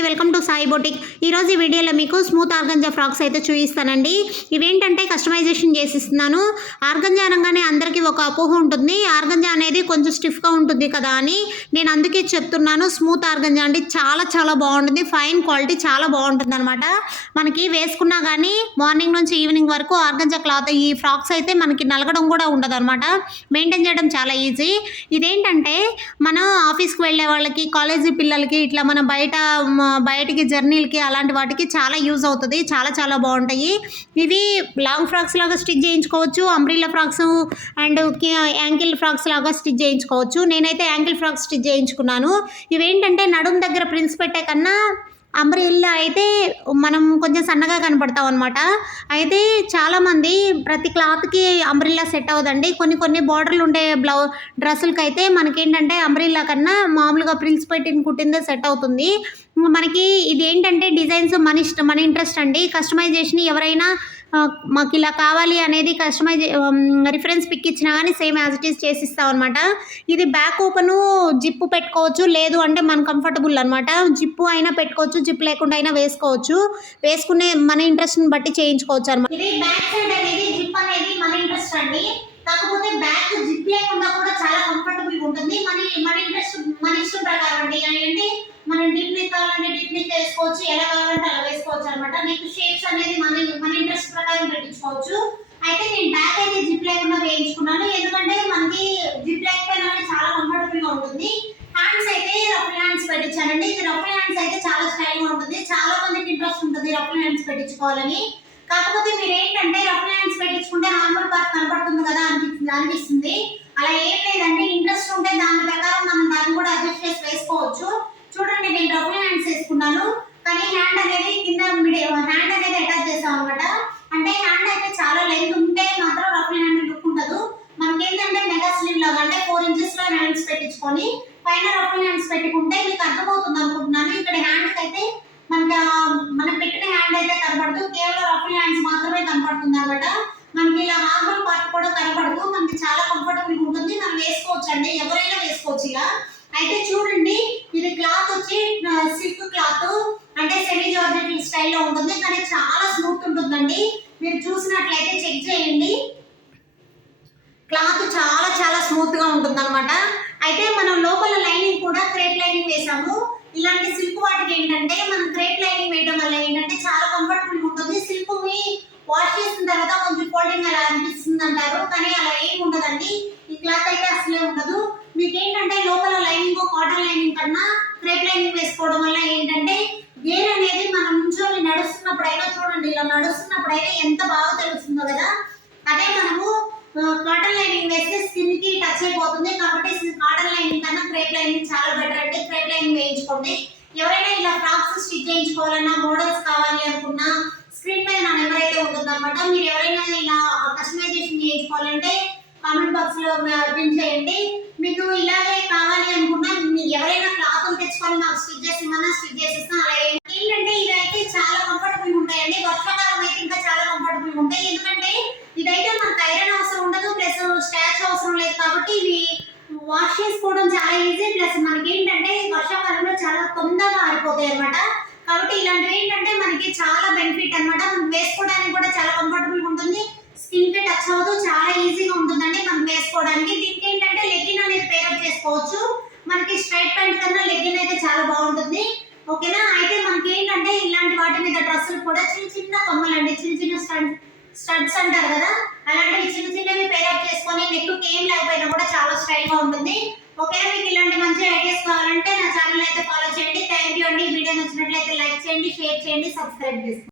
అందరికీ welcome to Sai boutique. ఈరోజు ఈ వీడియోలో మీకు స్మూత్ ఆర్గంజా ఫ్రాక్స్ అయితే చూపిస్తానండి. ఇవేంటంటే కస్టమైజేషన్ చేసిస్తున్నాను. ఆర్గంజా అనగానే అందరికీ ఒక అపోహ ఉంటుంది, ఆర్గంజా అనేది కొంచెం స్టిఫ్గా ఉంటుంది కదా అని. నేను అందుకే చెప్తున్నాను, స్మూత్ ఆర్గంజా అండి చాలా చాలా బాగుంటుంది. ఫైన్ క్వాలిటీ చాలా బాగుంటుంది అనమాట. మనకి వేసుకున్నా కానీ మార్నింగ్ నుంచి ఈవినింగ్ వరకు ఆర్గంజా క్లాత్ ఈ ఫ్రాక్స్ అయితే మనకి నలగడం కూడా ఉండదు అనమాట. మెయింటైన్ చేయడం చాలా ఈజీ. ఇదేంటంటే మనం ఆఫీస్కి వెళ్ళే వాళ్ళకి, కాలేజీ పిల్లలకి, ఇట్లా మనం బయటికి జర్నీలకి అలాంటి వాటికి చాలా యూజ్ అవుతుంది. చాలా చాలా బాగుంటాయి. ఇవి లాంగ్ ఫ్రాక్స్ లాగా స్టిచ్ చేయించుకోవచ్చు, umbrella frocks and ankle frocks లాగా స్టిచ్ చేయించుకోవచ్చు. నేనైతే యాంకిల్ ఫ్రాక్స్ స్టిచ్ చేయించుకున్నాను. ఇవేంటంటే నడుము దగ్గర ప్రిన్స్ పెట్టే కన్నా అంబ్రిల్లా అయితే మనం కొంచెం సన్నగా కనపడతాం అనమాట. అయితే చాలామంది ప్రతి క్లాత్కి అంబ్రిల్లా సెట్ అవ్వదండి. కొన్ని బార్డర్లు ఉండే డ్రెస్సులకి అయితే మనకేంటంటే అంబ్రిల్లా కన్నా మామూలుగా ప్రిల్స్ పెట్టిన కుట్టిందే సెట్ అవుతుంది. మనకి ఇది ఏంటంటే డిజైన్స్ మన ఇంట్రెస్ట్ అండి. కస్టమైజేషన్ ఎవరైనా మాకు ఇలా కావాలి అనేది రిఫరెన్స్ పిక్ ఇచ్చినా కానీ సేమ్ యాజ్ ఇట్ ఈస్ చేసిస్తాం అనమాట. ఇది బ్యాక్ ఓపెను జిప్పు పెట్టుకోవచ్చు, లేదు అంటే మన కంఫర్టబుల్ అనమాట. జిప్పు అయినా పెట్టుకోవచ్చు, జిప్ లేకుండా అయినా వేసుకోవచ్చు. వేసుకునే మన ఇంట్రెస్ట్ని బట్టి చేయించుకోవచ్చు అనమాట. ఇది బ్యాక్ సైడ్ అనేది జిప్ అనేది మన ఇంట్రెస్ట్ అండి. కాకపోతే బ్యాక్ జిప్ లేకుండా కూడా చాలా కంఫర్టబుల్గా ఉంటుంది. మన ఇంట్రెస్ట్, మన ఇష్టం ప్రకారం అండి. అంటే మనం డీప్ నెక్ కావాలంటే డీప్ నెక్ వేసుకోవచ్చు, ఎలా కావాలంటే అలా వేసుకోవచ్చు అనమాట. నెక్ షేప్స్ అనేది మన ఇంట్రెస్ట్ ప్రకారం పెట్టించుకోవచ్చు. అయితే నేను బ్యాక్ అయితే జిప్ లేకుండా వేయించుకున్నాను, ఎందుకంటే మనకి జిప్ లేకపోయినా చాలా కంఫర్టబుల్ గా ఉంటుంది. హ్యాండ్స్ అయితే రఫ్ హ్యాండ్స్ పెట్టించానండి. ఇది రఫ్ హ్యాండ్స్ అయితే చాలా స్టైల్ గా ఉంటుంది. చాలా మందికి ఇంట్రెస్ట్ ఉంటుంది రఫ్ హ్యాండ్స్ పెట్టించుకోవాలని. కాకపోతే మీరు ఏంటంటే రఫ్ హ్యాండ్స్ పెట్టించుకుంటే నార్మల్ పార్ట్ కనపడుతుంది కదా అనిపిస్తుంది. అలా ఏం లేదండి. ఇంట్రెస్ట్ ఉంటే దాని ప్రకారం మనం దాన్ని కూడా అడ్జస్ట్ చేసి వేసుకోవచ్చు. చూడండి, నేను రఫ్ హ్యాండ్స్ వేసుకున్నాను, కానీ హ్యాండ్ అనేది కింద హ్యాండ్ అనేది అటాచ్ చేసాం అనమాట. అంటే హ్యాండ్ అయితే చాలా లెంత్ ఉంటే మాత్రం రఫ్ హ్యాండ్ లుక్ ఉండదు. మనకి ఏంటంటే మెగా స్లీవ్ లాగా అంటే 4 inches లో హ్యాండ్స్ పెట్టించుకొని పైన రఫ్ హ్యాండ్స్ పెట్టుకుంటే మీకు అర్థమవుతుంది అనుకుంటున్నాను. ఇక్కడ హ్యాండ్స్ అయితే మనం పెట్టిన హ్యాండ్ అయితే కనపడదు, కేవలం రఫ్ హ్యాండ్స్ మాత్రమే కనపడుతుంది అనమాట. మనకి ఇలా నార్మల్ పార్ట్ కూడా కనపడదు. మనకి చాలా కంఫర్టబుల్ ఉంటుంది. మనం వేసుకోవచ్చు అండి, ఎవరైనా వేసుకోవచ్చు ఇలా. అయితే చూడండి, ఇది క్లాత్ వచ్చి సిల్క్ క్లాత్, అంటే సెమీ జార్జెట్ స్టైల్లో ఉంటుంది, కానీ చాలా స్మూత్ ఉంటుందండి. మీరు చూసినట్లయితే చెక్ చేయండి, క్లాత్ చాలా చాలా స్మూత్ గా ఉంటుంది అనమాట. అయితే మనం లోపల లైనింగ్ కూడా క్రేప్ లైనింగ్ వేసాము. ఇలాంటి సిల్క్ వాటికి ఏంటంటే మనం క్రేప్ లైనింగ్ వేయడం వల్ల ఏంటంటే చాలా కంఫర్టబుల్ ఉంటుంది. సిల్క్ వాష్ చేసిన తర్వాత కొంచెం ఫోల్డింగ్ అలా అనిపిస్తుంది అంటారు, కానీ అలా ఏం ఉండదండి. ఈ క్లాత్ అయితే అసలే ఉండదు. మీకు ఏంటంటే లోపల లైనింగ్ కాటన్ లైనింగ్ కన్నా క్రేప్ లైనింగ్ వేసుకోవడం వల్ల ఏంటంటే గేర్ అనేది మనం నుంచొని నడుస్తున్నప్పుడైనా, చూడండి ఇలా నడుస్తున్నప్పుడైనా ఎంత బాగా తెలుస్తుందో కదా. అదే మనము కాటన్ లైనింగ్ వేస్తే స్కిన్ కి టచ్ అయిపోతుంది. కాబట్టి కాటన్ లైనింగ్ కన్నా క్రేప్ లైనింగ్ చాలా బెటర్ అండి. క్రేప్ లైనింగ్ వేయించుకోండి. ఎవరైనా ఇలా ఫ్రాక్స్ స్టిచ్ చేయించుకోవాలన్నా, మోడల్స్ కావాలి అనుకున్నా స్క్రీన్ మీద నా నెంబర్ అయితే ఉంటుంది అనమాట. మీరు ఎవరైనా ఇలా కస్టమైజేషన్ చేయించుకోవాలంటే కామెంట్ బాక్స్ లో పిన్ చేయండి. మీకు ఇలాగే కావాలి అనుకున్నా ఎవరైనా క్లాత్ తెచ్చుకొని నాకు స్టిచ్ చేసిమన్నా స్టిచ్ చేసిస్తాను. అలా ఏంటంటే ఇదైతే చాలా కంఫర్టబుల్ ఉంటాయండి. వర్షాకాలం అయితే ఇంకా చాలా కంఫర్టబుల్ ఉంటాయి, ఎందుకంటే ఇదైతే మనకు ఐరన్ అవసరం ఉండదు, ప్లస్ స్టాచ్ అవసరం లేదు. కాబట్టి ఇవి వాష్ చేసుకోవడం చాలా ఈజీ. ప్లస్ మనకి ఏంటంటే వర్షాకాలంలో చాలా తొందరగా ఆరిపోతాయి అనమాట. కాబట్టి ఇలాంటివి ఏంటంటే మనకి చాలా బెనిఫిట్ అనమాట. మనం వేసుకోవడానికి కూడా చాలా కంఫర్టబుల్ ఉంటుంది. స్కిన్ కి టచ్ అవ్వదు, చాలా ఈజీగా ఉంటుందండి మనం వేసుకోవడానికి. దీనికి ఏంటంటే లెగ్గిన్ అనేది పేరప్ చేసుకోవచ్చు. మనకి స్ట్రైట్ ప్యాంట్ కన్నా లెగ్గిన్ అయితే చాలా బాగుంటుంది. ఓకేనా. అయితే మనకి ఏంటంటే ఇలాంటి వాటి మీద డ్రెస్సులు కూడా చిన్న కమ్మలండి, చిన్న స్టడ్స్ అంటారు కదా, అలాంటివి చిన్నవి పేరప్ చేసుకొని నెక్ ఏం లేకపోయినా కూడా చాలా స్టైల్ గా ఉంటుంది. ఓకేనా. మీకు ఇలాంటి మంచి ఐడియాస్ కావాలంటే నా ఛానల్ అయితే ఫాలో చేయండి. థ్యాంక్ యూ అండి. వీడియో నచ్చినట్లయితే లైక్ చేయండి, షేర్ చేయండి, సబ్స్క్రైబ్ చేసుకోండి.